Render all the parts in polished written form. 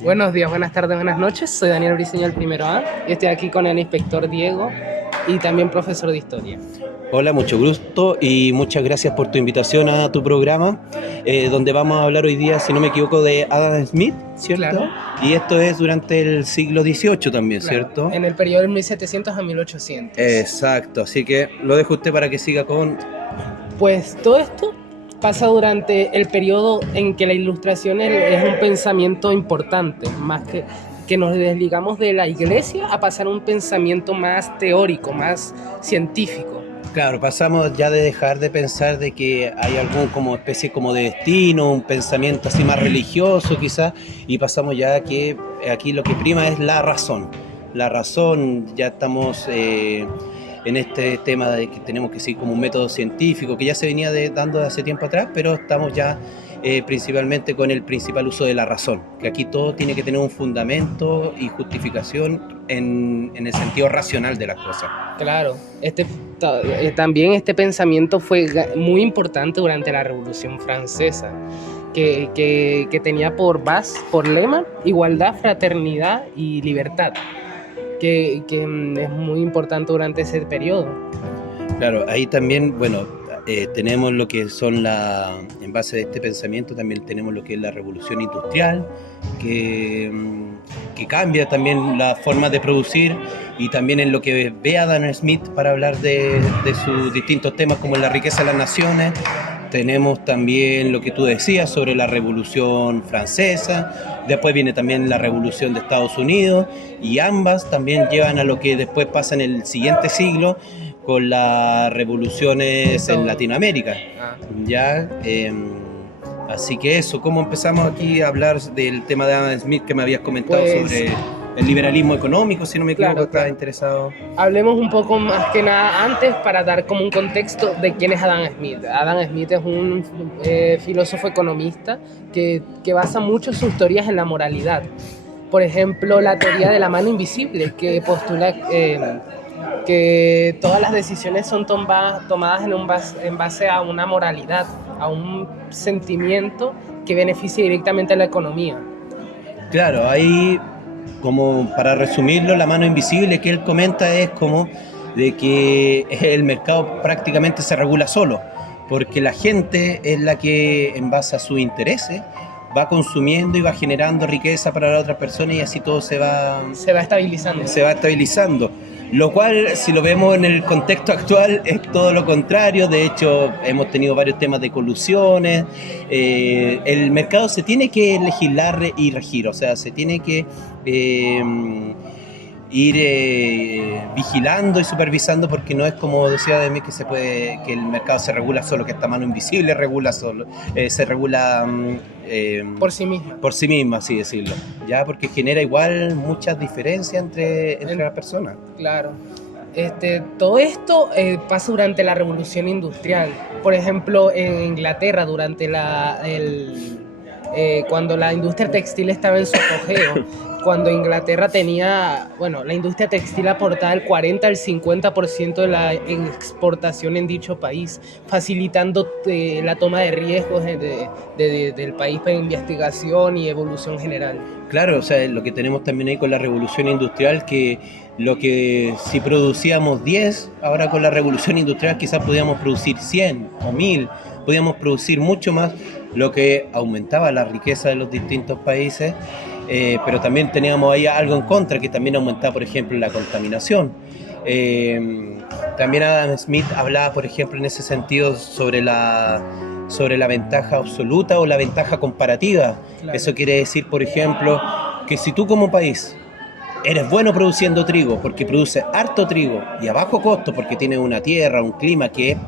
Buenos días, buenas tardes, buenas noches. Soy Daniel Briceño, el primero A, y estoy aquí con el inspector Diego y también profesor de historia. Hola, mucho gusto y muchas gracias por tu invitación a tu programa, donde vamos a hablar hoy día, si no me equivoco, de Adam Smith, ¿cierto? Claro, Y esto es durante el siglo XVIII también, claro, ¿cierto? en el periodo de 1700 a 1800. Exacto, así que lo dejo a usted para que siga con... Pues todo esto pasa durante el periodo en que la ilustración es un pensamiento importante, más que nos desligamos de la iglesia a pasar a un pensamiento más teórico, más científico. Claro, pasamos ya de dejar de pensar de que hay algún como especie como de destino, un pensamiento así más religioso quizás, y pasamos ya a que aquí lo que prima es la razón. La razón, ya estamos en este tema de que tenemos que seguir como un método científico que ya se venía dando de hace tiempo atrás, pero estamos ya principalmente con el principal uso de la razón, que aquí todo tiene que tener un fundamento y justificación en el sentido racional de las cosas. Claro, también este pensamiento fue muy importante durante la Revolución Francesa, que tenía por lema igualdad, fraternidad y libertad, que es muy importante durante ese periodo. Claro, ahí también, bueno, tenemos lo que son en base a este pensamiento, también tenemos lo que es la revolución industrial, que cambia también la forma de producir, y también en lo que ve Adam Smith para hablar de sus distintos temas como la riqueza de las naciones. Tenemos también lo que tú decías sobre la Revolución Francesa, después viene también la Revolución de Estados Unidos, y ambas también llevan a lo que después pasa en el siguiente siglo con las revoluciones en Latinoamérica. Ya, así que eso, ¿cómo empezamos aquí a hablar del tema de Adam Smith que me habías comentado Pues, sobre el liberalismo económico, si no me equivoco, claro, estaba claro. interesado? Hablemos un poco más que nada antes para dar como un contexto de quién es Adam Smith. Adam Smith es un filósofo economista que basa mucho sus teorías en la moralidad. Por ejemplo, la teoría de la mano invisible, que postula que todas las decisiones son tomadas en base a una moralidad, a un sentimiento que beneficie directamente a la economía. Claro, ahí, como para resumirlo, la mano invisible que él comenta es como de que el mercado prácticamente se regula solo, porque la gente es la que, en base a sus intereses, va consumiendo y va generando riqueza para las otras personas, y así todo Se va estabilizando. se va estabilizando. Lo cual, si lo vemos en el contexto actual, es todo lo contrario. De hecho, hemos tenido varios temas de colusiones. El mercado se tiene que legislar y regir, o sea, se tiene que ir vigilando y supervisando, porque no es como decía de mí que el mercado se regula solo, que esta mano invisible regula solo, se regula Por sí misma, así decirlo, ya, porque genera igual muchas diferencias entre las personas. Claro. Todo esto pasa durante la Revolución Industrial. Por ejemplo, en Inglaterra, cuando la industria textil estaba en su apogeo, cuando Inglaterra la industria textil aportaba el 40 al 50% de la exportación en dicho país, facilitando la toma de riesgos del país para investigación y evolución general. Claro, o sea, lo que tenemos también ahí con la revolución industrial, que lo que si producíamos 10, ahora con la revolución industrial quizás podíamos producir 100 o 1000, podíamos producir mucho más, lo que aumentaba la riqueza de los distintos países, pero también teníamos ahí algo en contra, que también aumentaba, por ejemplo, la contaminación. También Adam Smith hablaba, por ejemplo, en ese sentido sobre la ventaja absoluta o la ventaja comparativa. Claro. Eso quiere decir, por ejemplo, que si tú como país eres bueno produciendo trigo, porque produce harto trigo y a bajo costo, porque tiene una tierra, un clima que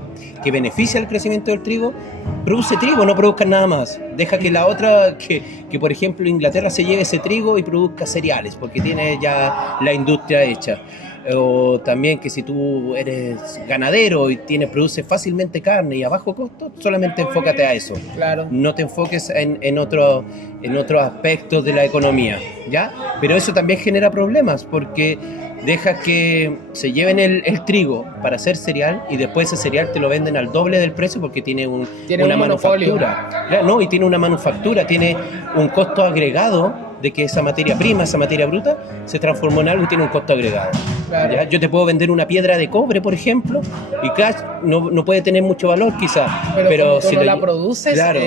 beneficia el crecimiento del trigo, produce trigo, no produzca nada más. Deja que la otra, que por ejemplo Inglaterra se lleve ese trigo y produzca cereales, porque tiene ya la industria hecha. O también que si tú eres ganadero y produces fácilmente carne y a bajo costo, solamente enfócate a eso. Claro. No te enfoques en otros aspectos de la economía, ¿ya? Pero eso también genera problemas, porque dejas que se lleven el trigo para hacer cereal, y después ese cereal te lo venden al doble del precio porque tiene una un manufactura. No, y tiene una manufactura, tiene un costo agregado de que esa materia prima, esa materia bruta, se transformó en algo y tiene un costo agregado. Claro. ¿Ya? Yo te puedo vender una piedra de cobre, por ejemplo, y claro, no puede tener mucho valor quizás, pero como tú si no la produces, claro,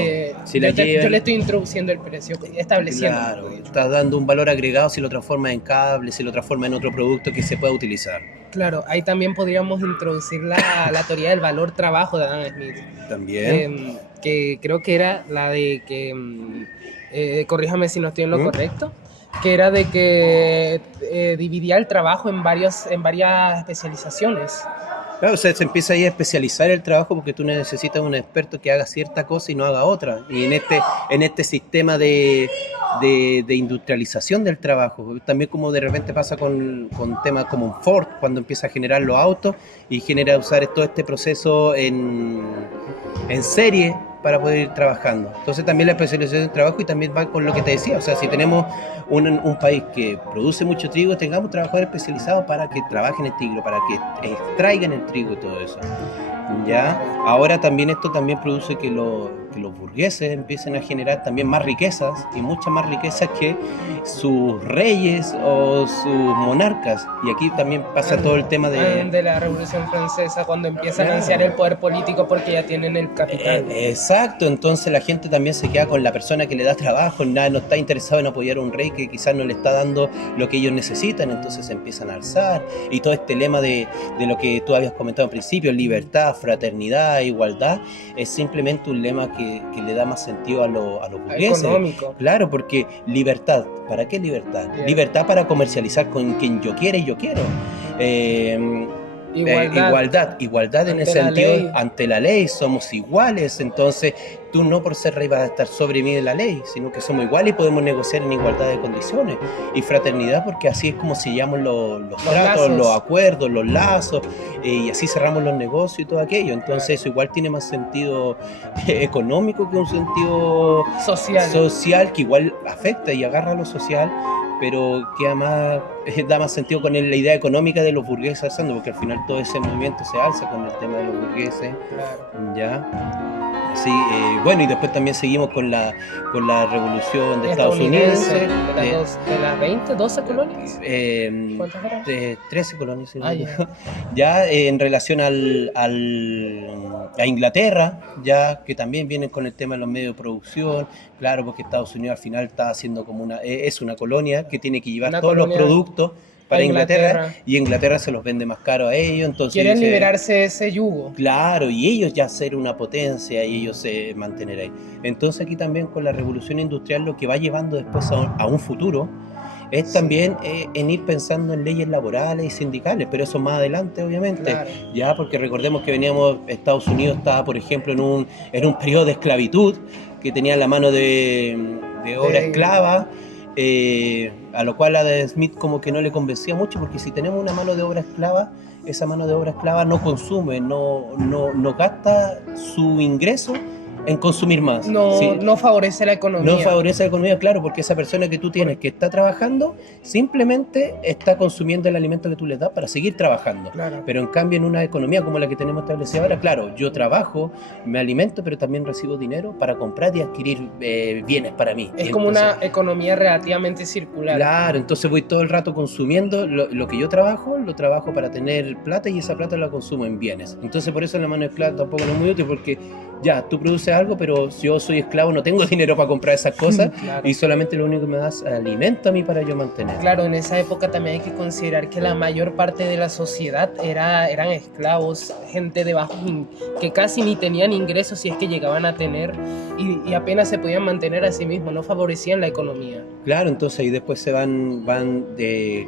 si yo le estoy introduciendo el precio, estableciendo. Claro, estás dando un valor agregado si lo transformas en cable, si lo transformas en otro producto que se pueda utilizar. Claro, ahí también podríamos introducir la teoría del valor trabajo de Adam Smith. También. Que creo que era la de que, corríjame si no estoy en lo correcto, que era de que dividía el trabajo en varias especializaciones. Claro, o sea, se empieza ahí a especializar el trabajo porque tú necesitas un experto que haga cierta cosa y no haga otra. Y en este sistema de industrialización del trabajo, también como de repente pasa con temas como un Ford, cuando empieza a generar los autos y genera usar todo este proceso en serie para poder ir trabajando. Entonces también la especialización del trabajo y también va con lo que te decía, o sea, si tenemos un país que produce mucho trigo, tengamos trabajadores especializados para que trabajen el trigo, para que extraigan el trigo y todo eso. ¿Ya? Ahora también esto también produce que los burgueses empiecen a generar también más riquezas y muchas más riquezas que sus reyes o sus monarcas. Y aquí también pasa todo el tema de la Revolución Francesa, cuando empiezan a ansiar el poder político porque ya tienen el capital. Exacto, entonces la gente también se queda con la persona que le da trabajo, no está interesado en apoyar a un rey que quizás no le está dando lo que ellos necesitan, entonces se empiezan a alzar. Y todo este lema de lo que tú habías comentado al principio, libertad, fraternidad, igualdad, es simplemente un lema que le da más sentido a los burgueses. Económico. Claro, porque libertad, ¿para qué libertad? Yeah. Libertad para comercializar con quien yo quiera y yo quiero. Igualdad en el sentido, ante la ley somos iguales, entonces tú no por ser rey vas a estar sobre mí de la ley, sino que somos iguales y podemos negociar en igualdad de condiciones. Y fraternidad porque así es como sellamos los tratos, los acuerdos, los lazos, y así cerramos los negocios y todo aquello. Entonces eso igual tiene más sentido económico que un sentido social que igual afecta y agarra lo social, pero que además da más sentido con la idea económica de los burgueses alzando, porque al final todo ese movimiento se alza con el tema de los burgueses. Claro. ¿Ya? Sí, bueno, y después también seguimos con la revolución de Estados Unidos. ¿De las 20, 12 colonias? ¿Cuántas eran? 13 colonias. Sí, ya en relación a Inglaterra, ya que también vienen con el tema de los medios de producción, claro, porque Estados Unidos al final está haciendo como es una colonia que tiene que llevar todos los productos para Inglaterra, y Inglaterra se los vende más caro a ellos, entonces quieren liberarse de ese yugo. Claro, y ellos ya ser una potencia y ellos mantener ahí. Entonces aquí también con la revolución industrial lo que va llevando después a un futuro es también en ir pensando en leyes laborales y sindicales, pero eso más adelante obviamente, claro. Ya porque recordemos que Estados Unidos estaba por ejemplo en un periodo de esclavitud, que tenía la mano de obra esclava, a lo cual a Adam Smith como que no le convencía mucho, porque si tenemos una mano de obra esclava, esa mano de obra esclava no consume, no gasta su ingreso en consumir más. No favorece la economía. No favorece la economía, claro, porque esa persona que tú tienes que está trabajando simplemente está consumiendo el alimento que tú le das para seguir trabajando. Claro. Pero en cambio en una economía como la que tenemos establecida ahora, claro, yo trabajo, me alimento, pero también recibo dinero para comprar y adquirir bienes para mí. Es como una economía relativamente circular. Claro, entonces voy todo el rato consumiendo lo que yo trabajo, lo trabajo para tener plata y esa plata la consumo en bienes. Entonces por eso la mano de esclava tampoco no es muy útil, porque ya, tú produces algo, pero si yo soy esclavo no tengo dinero para comprar esas cosas. Claro. Y solamente lo único que me das es alimento a mí para yo mantener. Claro, en esa época también hay que considerar que la mayor parte de la sociedad eran esclavos, gente de bajos que casi ni tenían ingresos si es que llegaban a tener y apenas se podían mantener a sí mismos, no favorecían la economía. Claro, entonces ahí después se van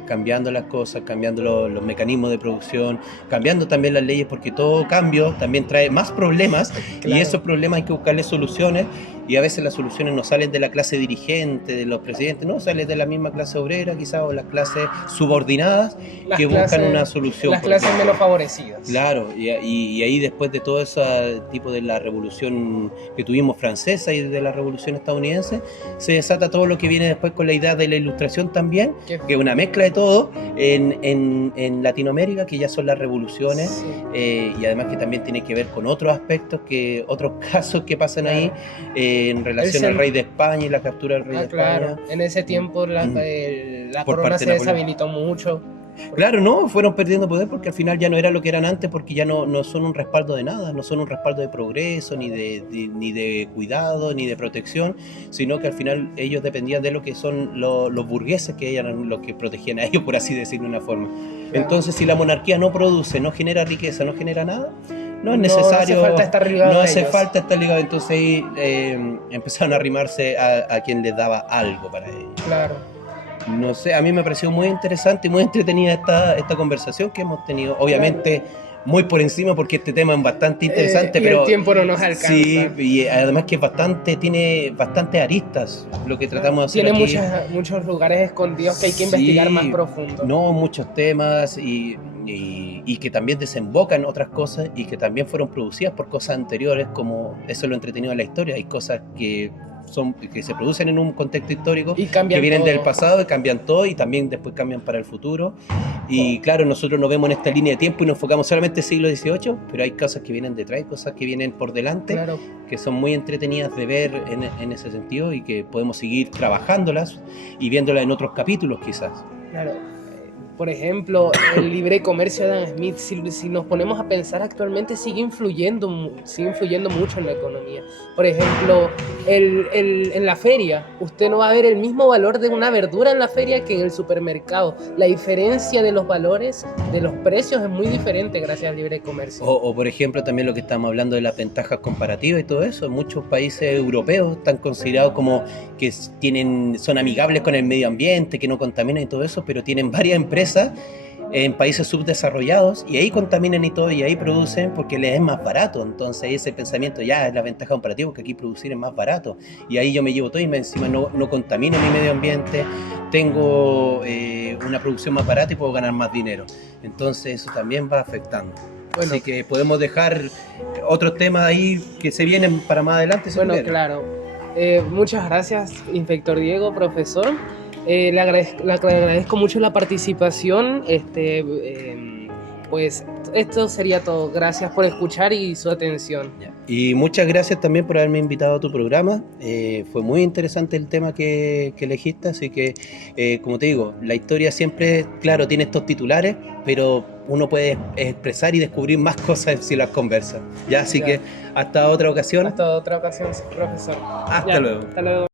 cambiando las cosas, cambiando los mecanismos de producción, cambiando también las leyes, porque todo cambio también trae más problemas. Claro. Y esos problemas hay que buscarle soluciones, y a veces las soluciones no salen de la clase dirigente, de los presidentes, no, salen de la misma clase obrera quizás, o las clases subordinadas buscan una solución. Las clases menos favorecidas. Claro, y ahí después de todo ese tipo de la revolución que tuvimos francesa y de la revolución estadounidense, se desata todo lo que viene después con la idea de la ilustración también, que es una mezcla de todo en Latinoamérica, que ya son las revoluciones, sí. Y además que también tiene que ver con otros aspectos, otros casos que pasan ahí, en relación al rey de España y la captura del rey de claro. España. En ese tiempo la Por corona parte se de Napoleón. deshabilitó mucho. Claro, no, fueron perdiendo poder porque al final ya no era lo que eran antes, porque ya no son un respaldo de nada, no son un respaldo de progreso, ni de cuidado, ni de protección, sino que al final ellos dependían de lo que son los burgueses, que eran los que protegían a ellos, por así decirlo de una forma. Claro. Entonces, si la monarquía no produce, no genera riqueza, no genera nada, no es necesario, no hace falta estar ligado no a hace ellos. falta estar ligado. Entonces ahí empezaron a arrimarse a quien les daba algo para ellos. Claro. No sé, a mí me pareció muy interesante y muy entretenida esta conversación que hemos tenido. Obviamente, muy por encima porque este tema es bastante interesante, pero el tiempo no nos alcanza. Sí, y además que tiene bastante aristas lo que tratamos de hacer tiene aquí. muchos lugares escondidos que hay que investigar más profundo. No, muchos temas y que también desembocan otras cosas y que también fueron producidas por cosas anteriores, como eso es lo entretenido de la historia. Hay cosas que se producen en un contexto histórico y que vienen todo. del pasado y cambian todo y también después cambian para el futuro. Y claro, nosotros nos vemos en esta línea de tiempo y nos enfocamos solamente en el siglo XVIII, pero hay cosas que vienen detrás, cosas que vienen por delante, claro, que son muy entretenidas de ver en ese sentido y que podemos seguir trabajándolas y viéndolas en otros capítulos quizás. Claro. Por ejemplo, el libre comercio de Adam Smith, si nos ponemos a pensar actualmente, sigue influyendo mucho en la economía. Por ejemplo, en la feria, usted no va a ver el mismo valor de una verdura en la feria que en el supermercado. La diferencia de los valores, de los precios, es muy diferente gracias al libre comercio. O por ejemplo, también lo que estamos hablando de las ventajas comparativas y todo eso. Muchos países europeos están considerados como que son amigables con el medio ambiente, que no contaminan y todo eso, pero tienen varias empresas en países subdesarrollados y ahí contaminan y todo y ahí producen porque les es más barato. Entonces ese pensamiento ya es la ventaja comparativa, que aquí producir es más barato y ahí yo me llevo todo y encima no contamino mi medio ambiente, tengo una producción más barata y puedo ganar más dinero. Entonces eso también va afectando. Bueno, así que podemos dejar otros temas ahí que se vienen para más adelante. Bueno, claro. Muchas gracias, Inspector Diego, profesor. Le agradezco mucho la participación. Pues esto sería todo. Gracias por escuchar y su atención. Y muchas gracias también por haberme invitado a tu programa. Fue muy interesante el tema que elegiste, así que, como te digo, la historia siempre, claro, tiene estos titulares, pero uno puede expresar y descubrir más cosas si las conversa. ¿Ya? Así que hasta otra ocasión. Hasta otra ocasión, profesor. Hasta luego. Hasta luego.